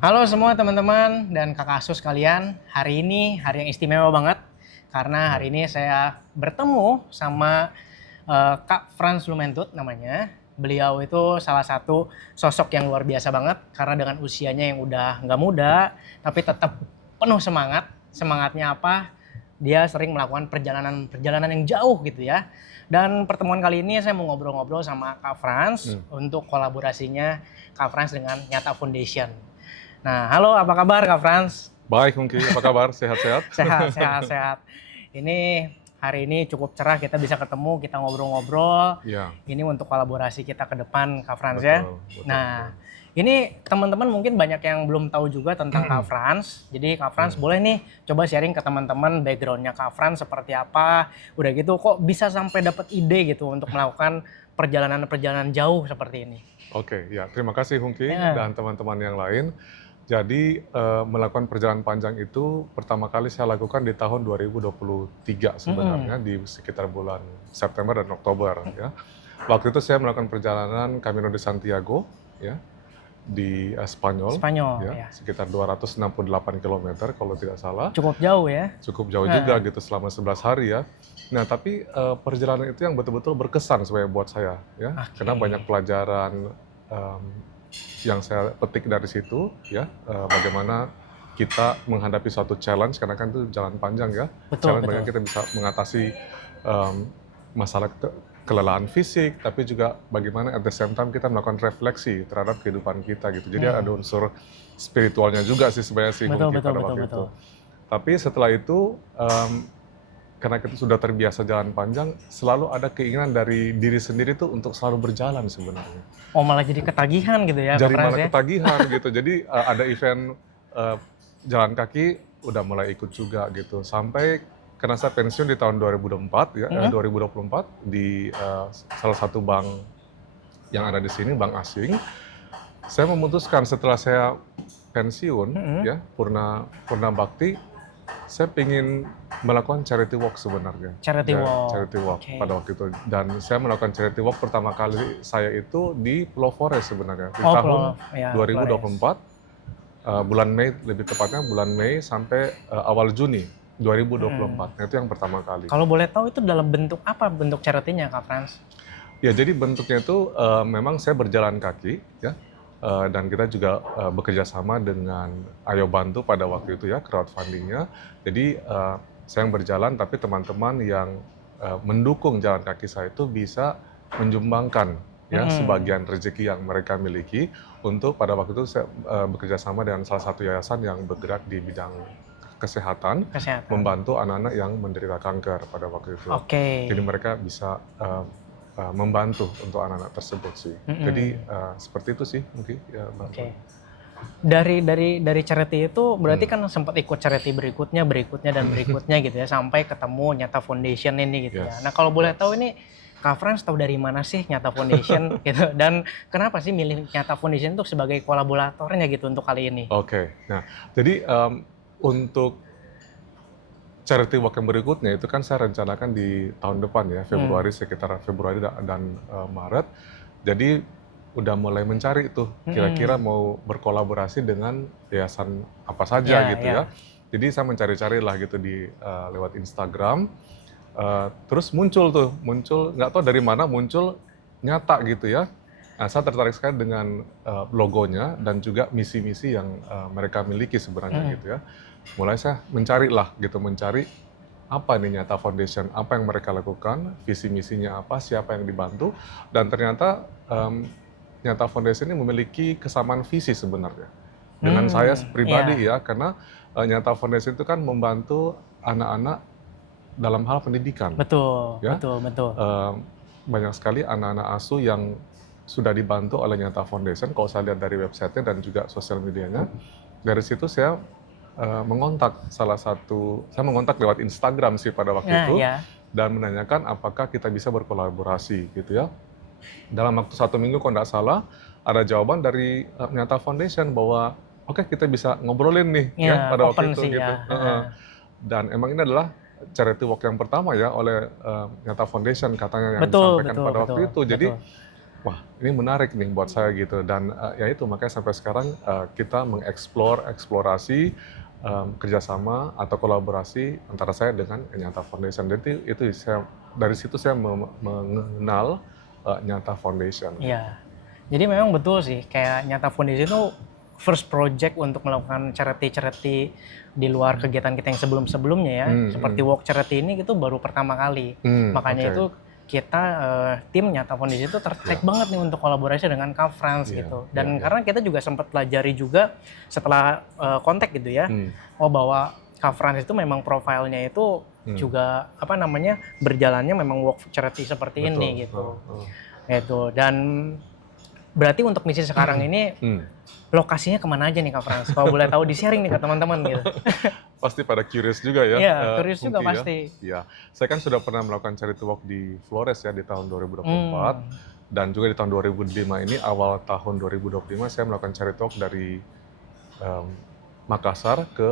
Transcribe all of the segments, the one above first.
Halo semua teman-teman dan kakak Asus kalian. Hari ini hari yang istimewa banget karena hari ini saya bertemu sama Kak Frans Lumentut namanya. Beliau itu salah satu sosok yang luar biasa banget karena dengan usianya yang udah nggak muda tapi tetap penuh semangat. Semangatnya apa? Dia sering melakukan perjalanan yang jauh gitu ya. Dan pertemuan kali ini saya mau ngobrol-ngobrol sama Kak Frans untuk kolaborasinya Kak Frans dengan Nyata Foundation. Nah, halo, apa kabar Kak Frans? Baik, Hungki. Apa kabar? Sehat-sehat? Sehat, sehat, sehat. Ini hari ini cukup cerah, kita bisa ketemu, kita ngobrol-ngobrol. Iya, Ini untuk kolaborasi kita ke depan, Kak Frans ya. betul, betul, Nah, betul. ini teman-teman mungkin banyak yang belum tahu juga tentang Kak Frans. Jadi Kak Frans boleh nih coba sharing ke teman-teman backgroundnya Kak Frans seperti apa. Udah gitu kok bisa sampai dapat ide gitu untuk melakukan perjalanan-perjalanan jauh seperti ini. Oke, ya. Terima kasih, Hungki, Ya. dan teman-teman yang lain. Jadi, melakukan perjalanan panjang itu pertama kali saya lakukan di tahun 2023 sebenarnya, di sekitar bulan September dan Oktober, ya. Waktu itu saya melakukan perjalanan Camino de Santiago, ya, di Spanyol, Spanyol ya, ya. sekitar 268 kilometer kalau tidak salah. Cukup jauh ya. Cukup jauh juga gitu selama 11 hari ya. Nah tapi perjalanan itu yang betul-betul berkesan sebenarnya buat saya ya. Karena Oke. banyak pelajaran em, yang saya petik dari situ ya. Bagaimana kita menghadapi suatu challenge karena kan itu jalan panjang ya. Betul, Challenge betul. bagaimana kita bisa mengatasi em, masalah kelelahan fisik, tapi juga bagaimana at the same time kita melakukan refleksi terhadap kehidupan kita gitu. Jadi ada unsur spiritualnya juga sih sebenarnya sih Betul, Hungki betul, pada betul, waktu betul. itu. Tapi setelah itu, karena kita sudah terbiasa jalan panjang, selalu ada keinginan dari diri sendiri tuh untuk selalu berjalan sebenarnya. Oh, malah jadi ketagihan gitu ya, Kak Jadi Frans malah ya? ketagihan gitu. Jadi ada event jalan kaki, udah mulai ikut juga gitu. Sampai karena saya pensiun di tahun 2024 ya, 2024 di salah satu bank yang ada di sini, bank asing. Saya memutuskan setelah saya pensiun, ya Purna Bakti, saya ingin melakukan charity walk sebenarnya. Charity walk. Charity walk Oke. pada waktu itu. Dan saya melakukan charity walk pertama kali saya itu di Pulau Flores sebenarnya. Di Oh, tahun ya, 2024, bulan Mei, lebih tepatnya bulan Mei sampai awal Juni 2024. Nah, itu yang pertama kali. Kalau boleh tahu itu dalam bentuk apa bentuk charity-nya, Kak Frans? Ya, jadi bentuknya itu memang saya berjalan kaki, ya, dan kita juga bekerja sama dengan Ayo Bantu pada waktu itu ya, crowdfundingnya. Jadi saya yang berjalan, tapi teman-teman yang mendukung jalan kaki saya itu bisa menyumbangkan ya sebagian rezeki yang mereka miliki untuk pada waktu itu saya bekerja sama dengan salah satu yayasan yang bergerak di bidang kesehatan, Kesehatan. membantu anak-anak yang menderita kanker pada waktu itu. Oke. Jadi mereka bisa membantu untuk anak-anak tersebut sih. Jadi seperti itu sih mungkin ya Bang. Oke. Dari charity itu berarti kan sempat ikut charity berikutnya dan berikutnya gitu ya sampai ketemu Nyata Foundation ini gitu ya. Yes. Nah, kalau boleh tahu ini Kak Frans tahu dari mana sih Nyata Foundation gitu dan kenapa sih milih Nyata Foundation untuk sebagai kolaboratornya gitu untuk kali ini? Oke. Nah, jadi untuk charity walk yang berikutnya itu kan saya rencanakan di tahun depan ya, Februari, sekitar Februari dan Maret. Jadi udah mulai mencari tuh kira-kira mau berkolaborasi dengan yayasan apa saja Ya, gitu ya. ya. Jadi saya mencari-cari lah gitu di lewat Instagram. Terus muncul nggak tahu dari mana muncul Nyata gitu ya. Nah, saya tertarik sekali dengan logonya dan juga misi-misi yang mereka miliki sebenarnya gitu ya. Mulai saya mencari apa nih Nyata Foundation, apa yang mereka lakukan, visi misinya apa, siapa yang dibantu, dan ternyata Nyata Foundation ini memiliki kesamaan visi sebenarnya dengan saya pribadi ya, karena Nyata Foundation itu kan membantu anak-anak dalam hal pendidikan. Betul, Ya. betul. Banyak sekali anak-anak asuh yang sudah dibantu oleh Nyata Foundation, kalau saya lihat dari websitenya dan juga sosial medianya. Dari situ saya saya mengontak lewat Instagram sih pada waktu Nah, itu, ya. dan menanyakan apakah kita bisa berkolaborasi gitu ya. Dalam waktu 1 minggu kalau nggak salah, ada jawaban dari Nyata Foundation bahwa oke, kita bisa ngobrolin nih ya pada waktu Open itu sih gitu. ya. Dan emang ini adalah charity walk yang pertama ya oleh Nyata Foundation katanya yang Betul, disampaikan betul, pada waktu betul, itu. Jadi betul. wah ini menarik nih buat saya gitu. Dan ya itu makanya sampai sekarang kita eksplorasi kerjasama atau kolaborasi antara saya dengan Nyata Foundation. Jadi itu saya dari situ saya mengenal Nyata Foundation. Iya. Jadi memang betul sih, kayak Nyata Foundation itu first project untuk melakukan charity di luar kegiatan kita yang sebelum-sebelumnya ya. Seperti Walk Charity ini itu baru pertama kali. Makanya Oke. itu kita tim Nyata Foundation itu tertarik banget nih untuk kolaborasi dengan Kak Frans gitu. Dan karena kita juga sempat pelajari juga setelah kontak gitu ya. Oh bahwa Kak Frans itu memang profilnya itu juga apa namanya berjalannya memang walk charity seperti ini gitu. Gitu. Dan berarti untuk misi sekarang ini lokasinya kemana aja nih Kak Frans? Kalau boleh tahu di-sharing nih ke teman-teman gitu. Pasti pada curious juga ya. Iya, curious juga Pungki pasti. Ya. Saya kan sudah pernah melakukan charity walk di Flores ya di tahun 2024 dan juga di tahun 2005 ini awal tahun 2025 saya melakukan charity walk dari Makassar ke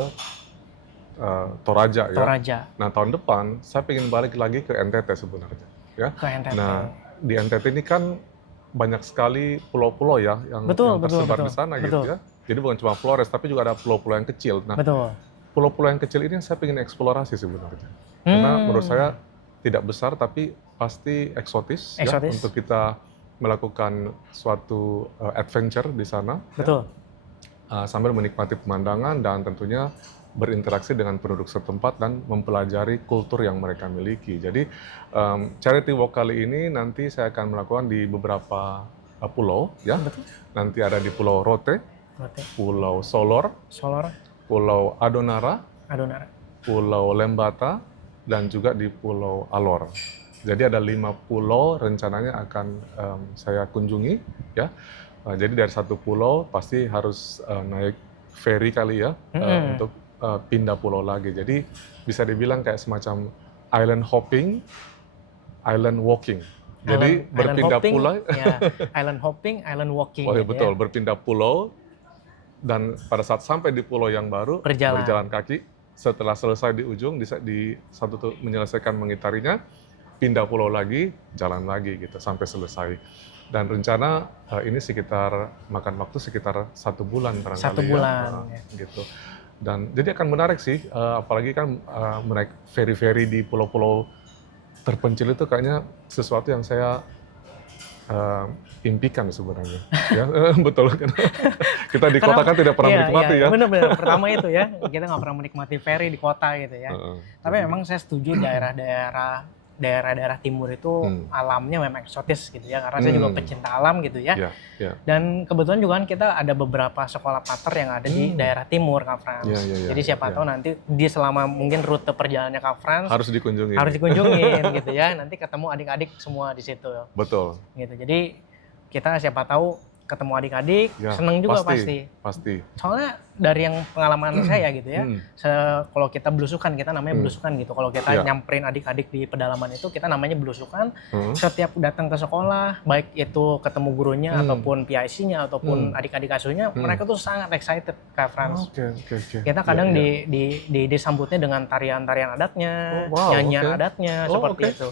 Toraja ya. Toraja. Nah tahun depan saya ingin balik lagi ke NTT sebenarnya ya. Ke NTT. Nah di NTT ini kan banyak sekali pulau-pulau ya yang tersebar di sana gitu ya. Jadi bukan cuma Flores tapi juga ada pulau-pulau yang kecil. Nah pulau-pulau yang kecil ini saya ingin eksplorasi sebenarnya. Karena menurut saya tidak besar tapi pasti eksotis. Ya, untuk kita melakukan suatu adventure di sana. Betul. Ya, sambil menikmati pemandangan dan tentunya berinteraksi dengan penduduk setempat dan mempelajari kultur yang mereka miliki. Jadi charity walk kali ini nanti saya akan melakukan di beberapa pulau ya. Betul. Nanti ada di Pulau Rote, Pulau Solor, Pulau Adonara, Pulau Lembata, dan juga di Pulau Alor. Jadi ada 5 pulau rencananya akan saya kunjungi ya. Jadi dari satu pulau pasti harus naik ferry kali ya untuk pindah pulau lagi. Jadi bisa dibilang kayak semacam island hopping, island walking. Jadi berpindah pulau. Ya, island hopping, island walking. Oh iya gitu betul, ya. berpindah pulau dan pada saat sampai di pulau yang baru berjalan kaki. Setelah selesai di ujung, di satu tuh menyelesaikan mengitarinya, pindah pulau lagi, jalan lagi gitu sampai selesai. Dan rencana ini sekitar makan waktu sekitar 1 bulan barangkali 1 bulan ya. Gitu. Dan jadi akan menarik sih, apalagi kan menaik ferry-ferry di pulau-pulau terpencil itu kayaknya sesuatu yang saya impikan sebenarnya. Ya, betul kan? Kita di kota kan tidak pernah menikmati ya. Benar-benar. Pertama itu ya, kita nggak pernah menikmati ferry di kota gitu ya. Tapi memang saya setuju daerah-daerah timur itu alamnya memang eksotis gitu ya, karena saya juga pecinta alam gitu ya. Dan kebetulan juga kan kita ada beberapa sekolah pater yang ada di daerah timur Kak Frans. Jadi siapa tahu nanti selama mungkin rute perjalanannya Kak Frans harus dikunjungin gitu ya. Nanti ketemu adik-adik semua di situ. Betul. Gitu. Jadi kita siapa tahu ketemu adik-adik, seneng juga pasti. Soalnya dari yang pengalaman saya gitu ya, kalau kita belusukan, kita namanya belusukan gitu. Kalau kita nyamperin adik-adik di pedalaman itu, kita namanya belusukan. Setiap datang ke sekolah, baik itu ketemu gurunya, ataupun PIC-nya, ataupun adik-adik asuhnya, mereka tuh sangat excited, Kak Frans. Kita kadang disambutnya dengan tarian-tarian adatnya, nyanyian adatnya, seperti itu.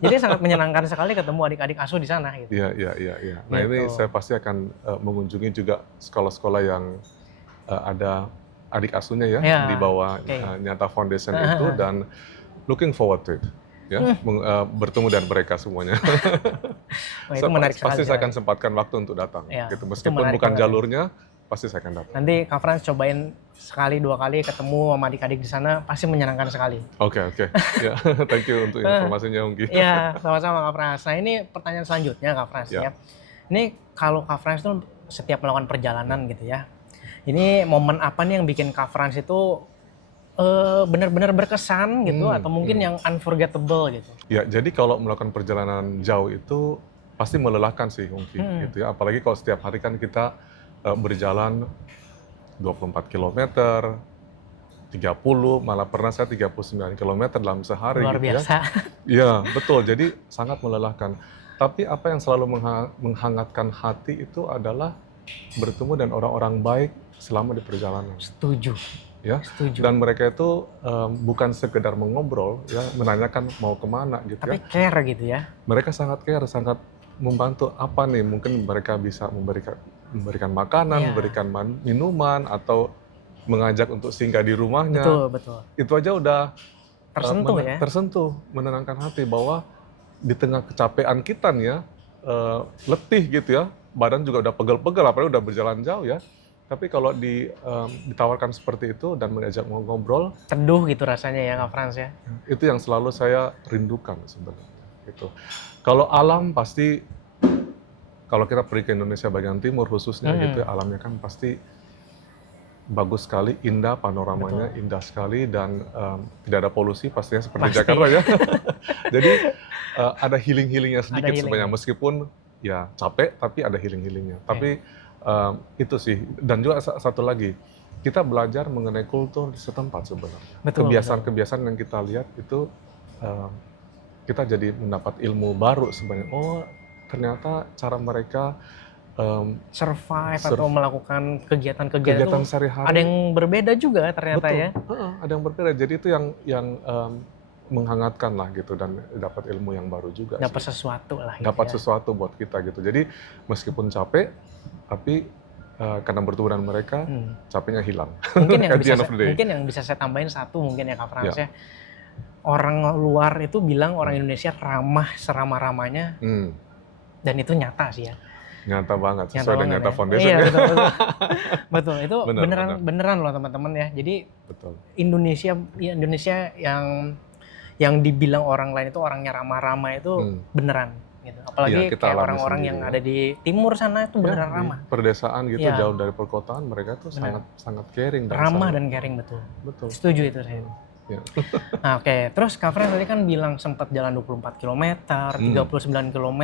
Jadi sangat menyenangkan sekali ketemu adik-adik asuh di sana. Gitu. Iya. Nah ini saya pasti akan mengunjungi juga sekolah-sekolah yang ada adik asuhnya ya di bawah Nyata Foundation itu dan looking forward to it ya bertemu dengan mereka semuanya. Itu menarik sekali. Pasti saya akan sempatkan waktu untuk datang. Gitu. Meskipun bukan jalurnya, pasti saya akan datang. Nanti Kak Frans cobain sekali 2 kali ketemu sama adik-adik di sana, pasti menyenangkan sekali. Oke. Ya, thank you untuk informasinya Ungki. Iya, sama-sama Kak Frans. Nah ini pertanyaan selanjutnya Kak Frans ya. Ini kalau Kak Frans tuh setiap melakukan perjalanan gitu ya. Ini momen apa nih yang bikin Kak Frans itu benar-benar berkesan gitu atau mungkin yang unforgettable gitu? Ya, jadi kalau melakukan perjalanan jauh itu pasti melelahkan sih Ungki gitu ya. Apalagi kalau setiap hari kan kita berjalan 24 km, 30, malah pernah saya 39 km dalam sehari. Luar gitu biasa. Iya, betul. Jadi sangat melelahkan. Tapi apa yang selalu menghangatkan hati itu adalah bertemu dengan orang-orang baik selama di perjalanan. Setuju. Ya. Setuju. Dan mereka itu bukan sekedar mengobrol, ya, menanyakan mau kemana gitu. Tapi care gitu ya. Mereka sangat care, sangat membantu apa nih? Mungkin mereka bisa memberikan makanan, Iya. memberikan minuman, atau mengajak untuk singgah di rumahnya. Betul, betul. Itu aja udah Tersentuh ya. tersentuh, menenangkan hati bahwa di tengah kecapean kita nih ya, letih gitu ya, badan juga udah pegel-pegel, apalagi udah berjalan jauh ya. Tapi kalau ditawarkan seperti itu dan diajak ngobrol, Teduh gitu rasanya ya Kak Frans ya. itu yang selalu saya rindukan sebenarnya. Gitu. Kalau alam pasti, kalau kita pergi ke Indonesia bagian timur khususnya gitu ya, alamnya kan pasti bagus sekali, indah, panoramanya indah sekali, dan tidak ada polusi pastinya seperti Pasti. Jakarta ya. Jadi ada healing-healingnya sedikit healing. sebenarnya, meskipun ya capek tapi ada healing-healingnya. Tapi itu sih, dan juga satu lagi, kita belajar mengenai kultur di setempat sebenarnya. Betul, Kebiasaan-kebiasaan yang kita lihat itu kita jadi mendapat ilmu baru sebenarnya. Oh, ternyata cara mereka Survive atau melakukan kegiatan-kegiatan kegiatan itu sehari-hari ada yang berbeda juga ternyata betul. ya. Ada yang berbeda. Jadi itu yang menghangatkan lah gitu, dan dapat ilmu yang baru juga. Dapat sesuatu lah gitu Dapat ya. sesuatu buat kita gitu. Jadi meskipun capek, tapi karena bertemu dengan mereka, capeknya hilang. Mungkin yang At the end of the day. mungkin yang bisa saya tambahin satu mungkin ya Kak Frans Ya. ya. Orang luar itu bilang orang Indonesia ramah seramah-ramahnya, dan itu nyata sih ya. Nyata banget, Nyata sesuai dengan banget Nyata ya. Foundation. Iya, ya. betul, betul. Betul, itu Benar. beneran loh teman-teman ya. Jadi Betul. Indonesia yang dibilang orang lain itu orangnya ramah-ramah itu beneran gitu. Apalagi Iya, kita kayak alami orang-orang sendiri yang ya. ada di timur sana itu beneran Di ramah. perdesaan gitu, Iya. jauh dari perkotaan, mereka tuh Benar. sangat caring. Ramah sangat- dan caring betul. Betul. Setuju itu saya. Ya. Nah, oke. Terus Kak Frans tadi kan bilang sempat jalan 24 km, 39 km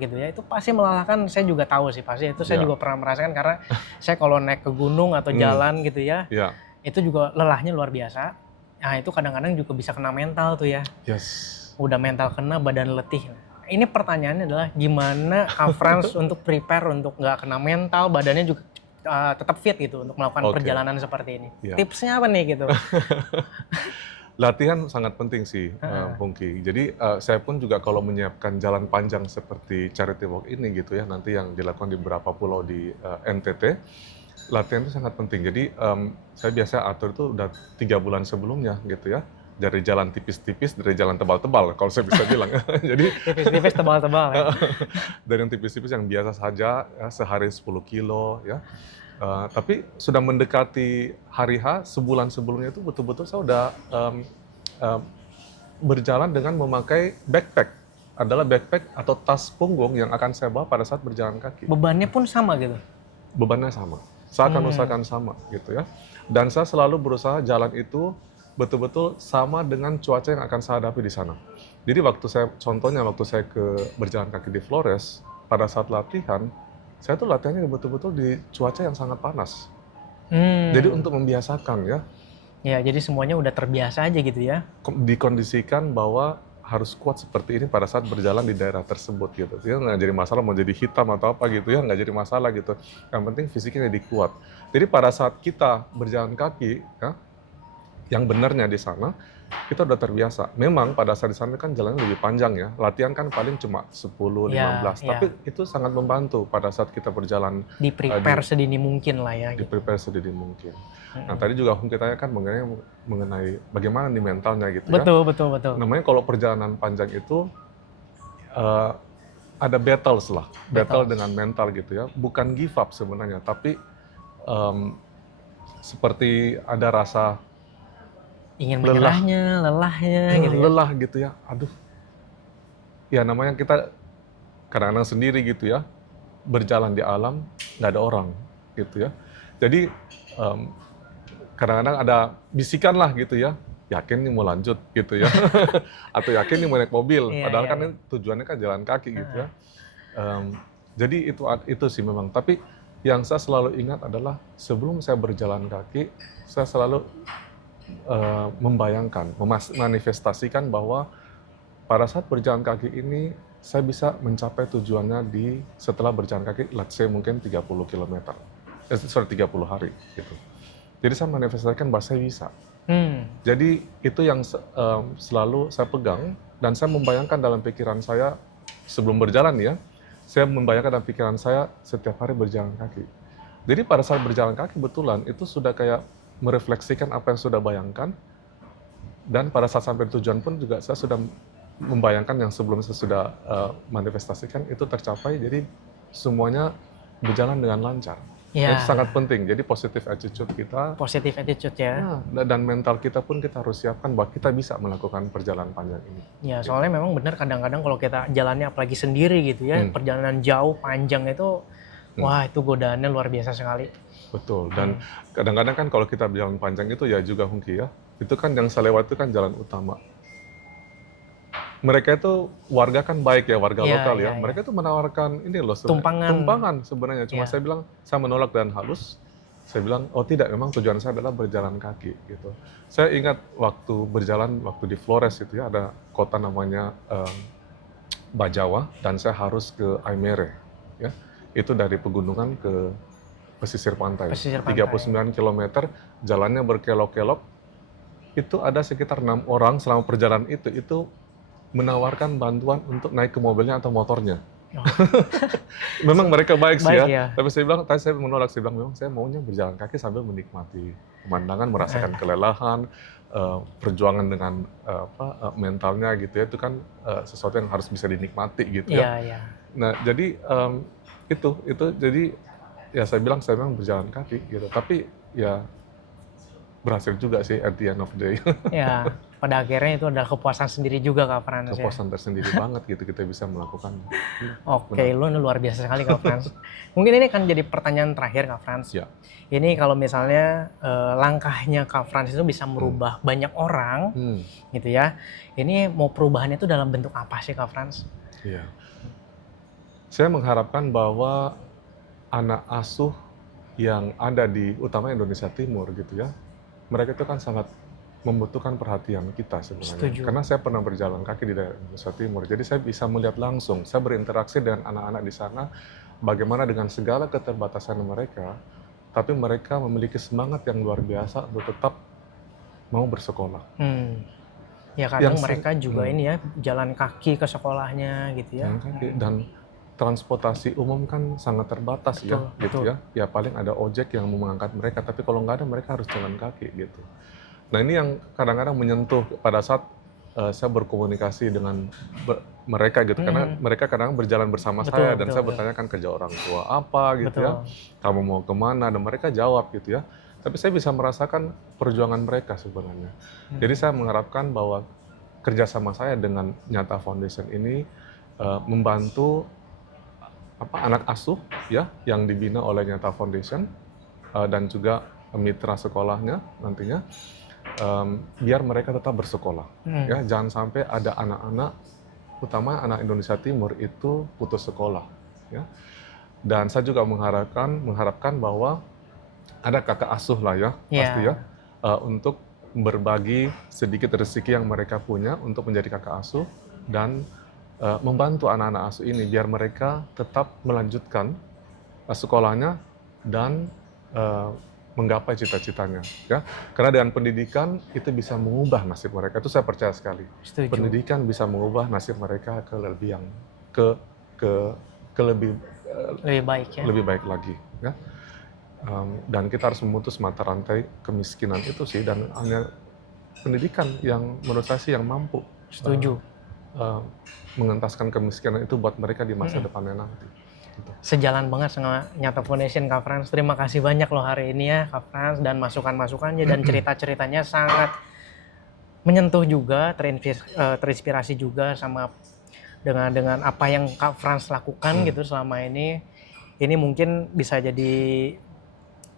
gitu ya. Itu pasti melelahkan, saya juga tahu sih pasti. Itu saya Ya. juga pernah merasakan karena saya kalau naik ke gunung atau jalan gitu ya, Ya. itu juga lelahnya luar biasa. Nah, itu kadang-kadang juga bisa kena mental tuh ya. Yes. Udah mental kena, badan letih. Ini pertanyaannya adalah gimana Kak Frans untuk prepare untuk nggak kena mental, badannya juga tetap fit gitu untuk melakukan Oke. perjalanan seperti ini. Ya. Tipsnya apa nih gitu? Latihan sangat penting sih, Pungki. Jadi saya pun juga kalau menyiapkan jalan panjang seperti Charity Walk ini gitu ya, nanti yang dilakukan di beberapa pulau di NTT, latihan itu sangat penting. Jadi saya biasa atur itu udah 3 bulan sebelumnya gitu ya, dari jalan tipis-tipis, dari jalan tebal-tebal kalau saya bisa bilang. Jadi Tipis-tipis, tebal-tebal ya. dari yang tipis-tipis yang biasa saja, ya, sehari 10 kilo ya. Tapi sudah mendekati hari H, sebulan sebelumnya itu betul-betul saya udah berjalan dengan memakai backpack. Adalah backpack atau tas punggung yang akan saya bawa pada saat berjalan kaki. Bebannya pun sama gitu. Bebannya sama. Saya akan usahakan sama gitu ya. Dan saya selalu berusaha jalan itu betul-betul sama dengan cuaca yang akan saya hadapi di sana. Jadi contohnya waktu saya berjalan kaki di Flores, pada saat latihan, saya tuh latihannya betul-betul di cuaca yang sangat panas. Jadi untuk membiasakan ya. Ya, jadi semuanya udah terbiasa aja gitu ya. Dikondisikan bahwa harus kuat seperti ini pada saat berjalan di daerah tersebut gitu. Ya nggak jadi masalah mau jadi hitam atau apa gitu ya, nggak jadi masalah gitu. Yang penting fisiknya jadi kuat. Jadi pada saat kita berjalan kaki ya, yang benarnya di sana, kita udah terbiasa. Memang pada saat di sana kan jalannya lebih panjang ya. Latihan kan paling cuma 10, 15. Ya. Tapi itu sangat membantu pada saat kita berjalan. Di prepare sedini mungkin lah ya. Di Gitu. prepare sedini mungkin. Nah tadi juga Hung kita kan mengenai bagaimana nih mentalnya gitu Betul, ya. betul. Namanya kalau perjalanan panjang itu ada battles lah. Battle dengan mental gitu ya. Bukan give up sebenarnya. Tapi seperti ada rasa Ingin menyerahnya, lelahnya gitu ya. lelah gitu ya. Aduh. Ya namanya kita kadang-kadang sendiri gitu ya. Berjalan di alam, nggak ada orang gitu ya. Jadi kadang-kadang ada bisikan lah gitu ya. Yakin nih mau lanjut gitu ya. Atau yakin nih mau naik mobil. Padahal kan ini tujuannya kan jalan kaki gitu ya. Jadi itu sih memang. Tapi yang saya selalu ingat adalah sebelum saya berjalan kaki, saya selalu membayangkan, memanifestasikan bahwa pada saat berjalan kaki ini saya bisa mencapai tujuannya setelah berjalan kaki, let's say mungkin 30 km. 30 hari gitu. Jadi saya manifestasikan bahwa saya bisa. Jadi itu yang selalu saya pegang, dan saya membayangkan dalam pikiran saya sebelum berjalan ya, saya membayangkan dalam pikiran saya setiap hari berjalan kaki. Jadi pada saat berjalan kaki betulan itu sudah kayak merefleksikan apa yang sudah bayangkan, dan pada saat sampai tujuan pun juga saya sudah membayangkan yang sebelum saya sudah manifestasikan itu tercapai, jadi semuanya berjalan dengan lancar. Ya, Itu sangat penting, jadi positive attitude kita, positive attitude ya. dan mental kita pun kita harus siapkan bahwa kita bisa melakukan perjalanan panjang ini. Ya, soalnya memang benar kadang-kadang kalau kita jalannya apalagi sendiri gitu ya, perjalanan jauh, panjang itu, wah itu godaannya luar biasa sekali. Betul, dan kadang-kadang kan kalau kita berjalan panjang itu ya juga Hungki ya, itu kan yang saya lewat itu kan jalan utama. Mereka itu warga kan baik ya, warga lokal ya. Mereka itu menawarkan ini loh tumpangan sebenarnya. Cuma saya bilang, saya menolak dan halus. Saya bilang, oh tidak, memang tujuan saya adalah berjalan kaki gitu. Saya ingat waktu berjalan, waktu di Flores itu ya, ada kota namanya Bajawa, dan saya harus ke Aimere. Ya. Itu dari pegunungan ke pesisir pantai. 39 km, jalannya berkelok-kelok. Itu ada sekitar 6 orang selama perjalanan itu menawarkan bantuan untuk naik ke mobilnya atau motornya. Oh. Memang mereka baik sih ya. Tapi saya bilang, tadi saya menolak, saya bilang memang saya maunya berjalan kaki sambil menikmati pemandangan, merasakan kelelahan, perjuangan dengan mentalnya gitu ya, itu kan sesuatu yang harus bisa dinikmati gitu ya. Nah jadi itu jadi ya saya bilang saya memang berjalan kaki gitu, tapi ya berhasil juga sih at the end of the day. Ya, pada akhirnya itu adalah kepuasan sendiri juga Kak Frans. Kepuasan tersendiri banget gitu kita bisa melakukan. Oke, lu luar biasa sekali Kak Frans. Mungkin ini kan jadi pertanyaan terakhir Kak Frans. Ya. Ini kalau misalnya langkahnya Kak Frans itu bisa merubah banyak orang, gitu ya. Ini mau perubahannya itu dalam bentuk apa sih Kak Frans? Iya. Saya mengharapkan bahwa anak asuh yang ada di utama Indonesia Timur gitu ya, mereka itu kan sangat membutuhkan perhatian kita sebenarnya. Setuju. Karena saya pernah berjalan kaki di daerah Indonesia Timur, jadi saya bisa melihat langsung, saya berinteraksi dengan anak-anak di sana, bagaimana dengan segala keterbatasan mereka, tapi mereka memiliki semangat yang luar biasa untuk tetap mau bersekolah. Ya kadang mereka juga ini ya, jalan kaki ke sekolahnya gitu ya. Dan transportasi umum kan sangat terbatas gitu ya. Ya paling ada ojek yang mau mengangkat mereka, tapi kalau nggak ada mereka harus jalan kaki gitu. Nah ini yang kadang-kadang menyentuh pada saat saya berkomunikasi dengan mereka gitu, karena mereka kadang berjalan bersama saya dan saya bertanyakan kerja orang tua apa gitu ya, kamu mau kemana, dan mereka jawab gitu ya. Tapi saya bisa merasakan perjuangan mereka sebenarnya. Jadi saya mengharapkan bahwa kerjasama saya dengan Nyata Foundation ini membantu anak asuh ya yang dibina oleh Nyata Foundation dan juga mitra sekolahnya nantinya, biar mereka tetap bersekolah ya, jangan sampai ada anak-anak, utama anak Indonesia Timur itu putus sekolah ya. Dan saya juga mengharapkan bahwa ada kakak asuh lah ya pasti ya, untuk berbagi sedikit rezeki yang mereka punya untuk menjadi kakak asuh dan membantu anak-anak asuh ini biar mereka tetap melanjutkan sekolahnya dan menggapai cita-citanya ya. Karena dengan pendidikan itu bisa mengubah nasib mereka, itu saya percaya sekali. Setuju. Pendidikan bisa mengubah nasib mereka ke lebih yang lebih baik ya. Lebih baik lagi ya. Dan kita harus memutus mata rantai kemiskinan itu sih, dan hanya pendidikan yang menurut saya sih yang mampu. Setuju. Mengentaskan kemiskinan itu buat mereka di masa depannya nanti. Gitu. Sejalan banget sama Nyata Foundation Kak Frans. Terima kasih banyak loh hari ini ya Kak Frans, dan masukan-masukannya dan cerita-ceritanya sangat menyentuh juga, terinspirasi juga sama dengan apa yang Kak Frans lakukan gitu selama ini. Ini mungkin bisa jadi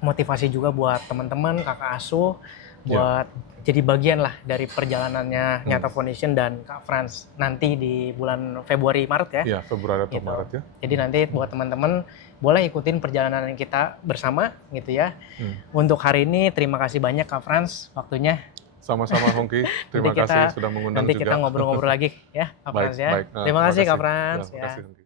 motivasi juga buat teman-teman, kakak asuh, buat jadi bagian lah dari perjalanannya Nyata Foundation dan Kak Frans nanti di bulan Februari Maret ya. Iya, Februari atau Maret ya. Jadi nanti buat teman-teman boleh ikutin perjalanan kita bersama gitu ya. Untuk hari ini terima kasih banyak Kak Frans waktunya. Sama-sama Hongki, terima kasih sudah mengundang nanti juga. Nanti kita ngobrol-ngobrol lagi ya Kak Frans ya. Terima kasih Kak Frans. Terima kasih.